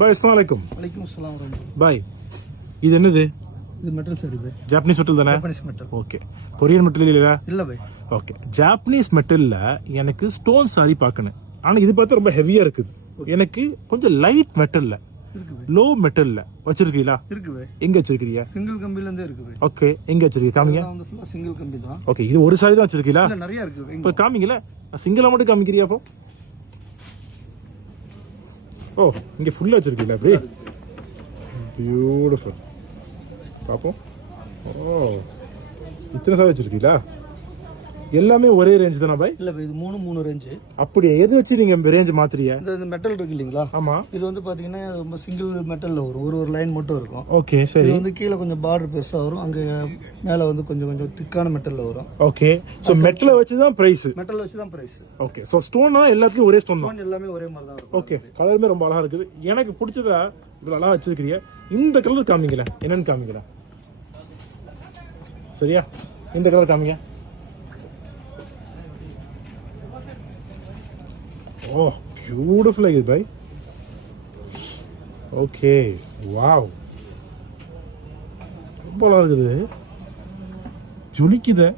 பாய் அஸ்ஸலாமு அலைக்கும். வலைக்கும் அஸ்ஸலாம் வரஹ்மத்துல்லாஹ். பாய் இது என்னது? இது மெட்டல் சரி பாய். ஜாப்பனீஸ் மெட்டல் தானே? Japanese metal. Okay. Korean metal இல்ல? இல்ல பாய். ஓகே. ஜாப்பனீஸ் மெட்டல்ல எனக்கு ஸ்டோன் சாரி பார்க்கணும். ஆனா இது பார்த்தா ரொம்ப ஹெவியா இருக்குது. எனக்கு கொஞ்சம் லைட் மெட்டல்ல இருக்கு பாய். லோ மெட்டல்ல வச்சிருக்கீங்களா? இருக்கு பாய். எங்க வச்சிருக்கீங்க? சிங்கிள் கம்பில இருந்தே இருக்கு பாய். ஓகே. எங்க வச்சிருக்கீங்க? காமிங்க. வந்து ஃபுல்லா சிங்கிள் கம்பி தான். ஓகே. இது ஒரு சாரி தான் வச்சிருக்கீங்களா? இல்ல நிறைய இருக்கு பாய். இப்ப காமிங்கல. சிங்கிளா மட்டும் காமிக்கிறியா அப்போ? ஓ, இங்க ஃபுல்லா வச்சிருக்கீங்களா அப்படி? பியூட்டிஃபுல். பாப்போம். ஓ, இத்தனை சாரி வச்சிருக்கீங்களா? எல்லாமே ஒரே ரேஞ்ச் தானா பாய்? இல்ல பாய், இது மூணு ரேஞ்ச். அப்படியே எது வச்சு நீங்க ரேஞ்ச் மாத்துறீங்க? இந்த மெட்டல் இருக்கு இல்லீங்களா? ஆமா. இது வந்து பாத்தீங்கன்னா ரொம்ப சிங்கிள் மெட்டல்ல வரும். ஒரு லைன் மட்டும் இருக்கும். ஓகே சரி. இது வந்து கீழ கொஞ்சம் பார்டர் பெருசா வரும். அங்க மேல வந்து கொஞ்சம் திக்கான மெட்டல்ல வரும். ஓகே. சோ மெட்டலை வச்சு தான் பிரைஸ். மெட்டல் வச்சு தான் பிரைஸ். ஓகே. சோ ஸ்டோன்னா எல்லாத்துலயும் ஒரே ஸ்டோன் தான். ஸ்டோன் எல்லாமே ஒரே மாதிரி தான் இருக்கும். ஓகே. கலருமே ரொம்ப அழகா இருக்குது. எனக்கு பிடிச்சதா இதுல அழகா வச்சிருக்கீங்க. இந்த கலர் காமிங்கல. என்னன்னு காமிங்கல. சரியா? இந்த கலர் காமிங்க. ஓ, பியூட்டிஃபுல் ஆகுது பாய். ஓகே. வாவ். ரொம்ப அழகா இருக்குது. ஜொலிக்குது.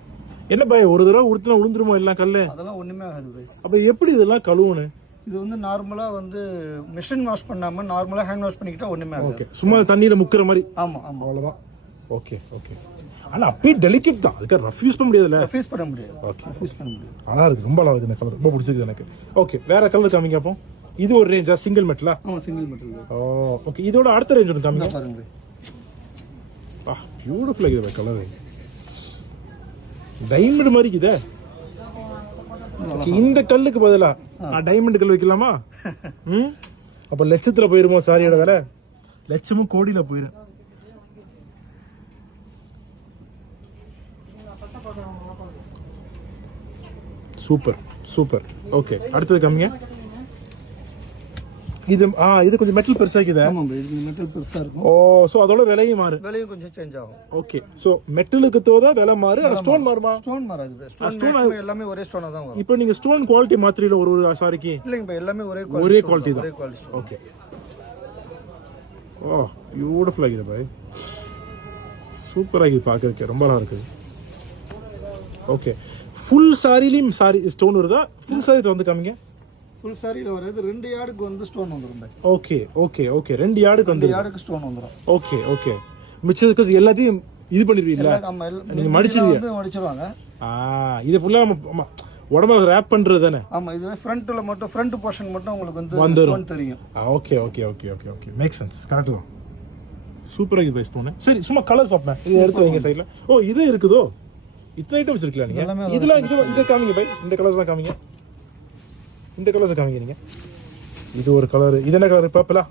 என்ன பாய், ஒரு தடவை உடுத்தினா உளுந்துருமோ எல்லாம் கல்லு? அதெல்லாம் ஒண்ணுமே ஆகாது பாய். அப்ப எப்படி இதெல்லாம் கழுவுனு? இது வந்து நார்மலா வந்து மிஷின் வாஷ் பண்ணாம நார்மலா ஹேண்ட் வாஷ் பண்ணிக்கிட்டா ஒண்ணுமே ஆகாது. ஓகே. சும்மா தண்ணியில முக்குற மாதிரி. ஆமா ஆமா அவ்வளவுதான். Okay okay. ஆனா அப்பயே டெலிகேட் தான். அதுக்கு ரஃப் யூஸ் பண்ண முடியாதுல்ல? ஃபீஸ் பண்ண முடியாது. ஓகே. ஃபீஸ் பண்ண முடியாது. அழகா இருக்கு. ரொம்ப அழகா இருக்கு இந்த கலர். ரொம்ப பிடிச்சிருக்கு எனக்கு. ஓகே. வேற கலர் காமிங்க அப்போ. இது ஒரு ரேஞ்சா? சிங்கிள் மெட்டலா? ஆமா சிங்கிள் மெட்டல். ஓ ஓகே. இதோட அடுத்த ரேஞ்ச் ஒன்று காமிங்க. பாருங்க. பியூட்டிஃபுல் ஆகுது கலர். டைமண்ட் மாதிரி இருக்குதே. இந்த கல்லுக்கு பதிலா டைமண்ட் கல் வைக்கலாமா? அப்ப லட்சத்துல போயிருமோ சாரியோட விலை? லட்சமும் கோடியில போயிரும். Super super. ஓகே. அடுத்தது காமிங்க. இது கொஞ்சம் மெட்டல் பெருசா இருக்குதா? ஆமா பாய், இது மெட்டல் பெருசா இருக்கும். ஓ, சோ அதோட விலையும் மாறு. விலையும் கொஞ்சம் சேஞ்ச் ஆகும். ஓகே. சோ மெட்டலுக்கு தோதா விலை மாறு. ஆனா ஸ்டோன் மாறுமா? ஸ்டோன் மாறாது பாய். ஸ்டோன் எல்லாமே ஒரே ஸ்டோனா தான் வரும். இப்போ நீங்க ஸ்டோன் குவாலிட்டி மாத்திரல ஒரு சாரிக்கு? இல்லங்க பாய், எல்லாமே ஒரே குவாலிட்டி தான். ஒரே குவாலிட்டி. ஓகே. ஓ, பியூட்டிஃபுல் ஆகுது பாய். சூப்பர் ஆகுது பாக்குறதுக்கு. ரொம்ப நல்லா இருக்கு. ஓகே. ஃபுல் சாரிலயும் ஸ்டோன் வருதா? ஃபுல் சாரி வந்து காமிங்க. ஃபுல் சாரில வரது 2 யார்டுக்கு வந்து ஸ்டோன் வந்துரும் பாய். Okay okay okay. 2 யார்டுக்கு வந்து 2 யார்டுக்கு ஸ்டோன் வந்துரும். Okay okay. மிச்சதுக்கு எல்லாத்தையும் இது பண்ணிடுவீங்களா? நீங்க மடிச்சிருவாங்க. இது ஃபுல்லா நம்ம உடம்புல ரேப் பண்றது தானே? ஆமா. இது ஃப்ரண்ட்ல மட்டும் ஃப்ரண்ட் போர்ஷன் மட்டும் உங்களுக்கு வந்து ஸ்டோன் தெரியும். Okay okay okay okay okay. Make sense. Correct தான். சூப்பரா இருக்கு பை ஸ்டோன். சரி, சும்மா கலர்ஸ் பாப்பேன். இது எடுத்து வைங்க சைடுல. ஓ, இது இருக்குதோ? இத்தனை ஐட்டம் வச்சிருக்கீங்களா நீங்க? இதெல்லாம் இது காமிங்க பை. இந்த கலர்ஸ் தான் காமிங்க. இந்த கலர்ஸ் காமிங்க நீங்க. இது ஒரு கலர். இது என்ன கலர்? பர்பிளா?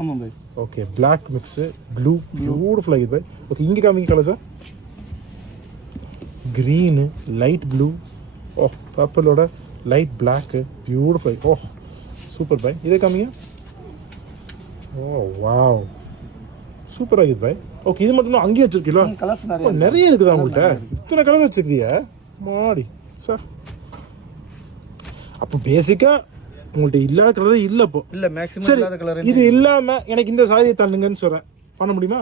ஆமா பை. Okay. Black mix, blue, beautiful ஆகுது பை. ஓகே. இங்க காமிங்க கலர்ஸ். Green, light blue. ஓ, பர்பிளோட லைட் Black, beautiful. ஓ, சூப்பர் பை. இத காமிங்க. ஓ, வாவ். சூப்பர் ஆகுது பை. ஓகே. இது மட்டும் அங்கேயே வச்சிருக்கீங்களா? கலர்ஸ் நிறைய இருக்குதா உங்கள்கிட்ட? இத்தனை கலர் வச்சிருக்கீங்க மாடி சார். அப்போ பேசிக்கா உங்கள்ட்ட இல்லாத கலரே இல்ல. இப்போ இல்ல, மேக்ஸிமம் இல்லாத கலர். இது இல்லாம எனக்கு இந்த சாரியை தள்ளுங்கன்னு சொல்றேன். பண்ண முடியுமா?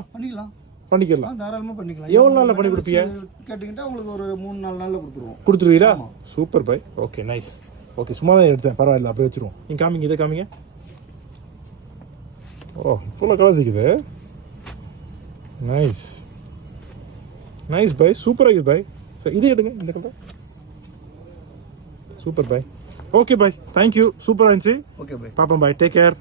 பண்ணிக்கலாம். தாராளமா பண்ணிக்கலாம். எவ்வளவு நாள்ல பண்ணி கொடுப்பீங்க? கேட்டீங்கன்னா உங்களுக்கு ஒரு 3-4 நாள்ல கொடுத்துருவோம். கொடுத்துருவீங்களா? Super bye. Okay, nice. Okay. சும்மா தான் எடுத்தேன், பரவாயில்ல, அப்படியே வச்சிருவோம். நீங்க காமிங்க. இதை காமிங்க. ஓ, ஃபுல்லா கலர்ஸ் இருக்குது. Nice nice bye. சூப்பர் ஆகுது பை. இது எடுங்க. இந்த colour super bye. Okay bye. Thank you. சூப்பரா இருந்துச்சு. Okay bye. பாப்போம் பை. Take care.